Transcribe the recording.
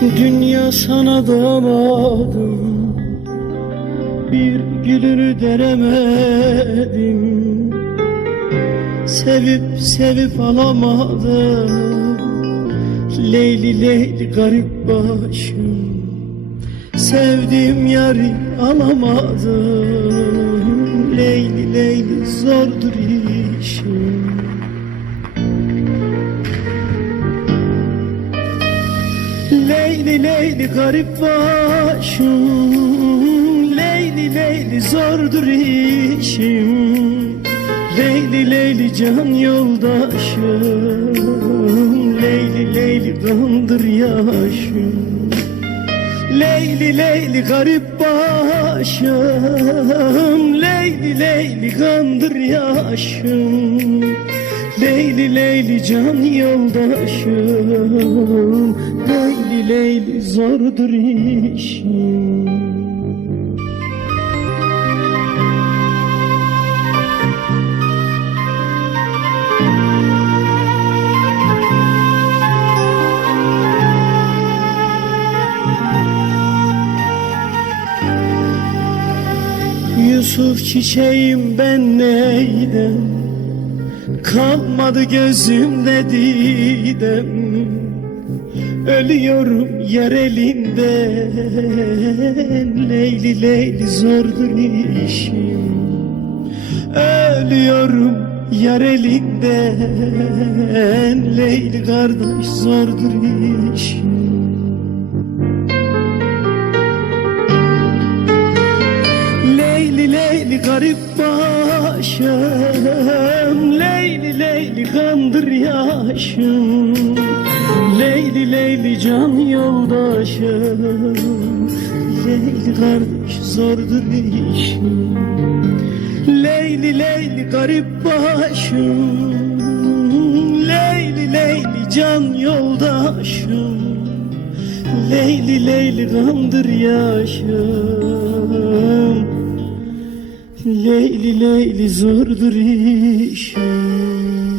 Dünya sana damadım Bir gülünü deremedim Sevip sevip alamadım. Leyli leyli garip başım. Sevdiğim yari alamadım. Leyli leyli zordur işim Leyli leyli garip başım Leyli leyli zordur işim. Leyli leyli can yoldaşım Leyli leyli kandır yaşım. Leyli leyli garip başım Leyli leyli kandır yaşım Leyli leyli can yoldaşım Leyli leyli zordur işim. Yusuf çiçeğim ben neydim Kalmadı gözümde didem. Ölüyorum yer elinden Leyli leyli zordur işim. Ölüyorum yar elinden Leyli kardeş zordur işim. Leyli leyli garip başım Leyli leyli kandır yaşım. Leyli leyli can yoldaşım. Leyli kardeş zordur işim. Leyli leyli garip başım. Leyli leyli can yoldaşım. Leyli leyli kandır yaşım. Leyli leyli zordur işim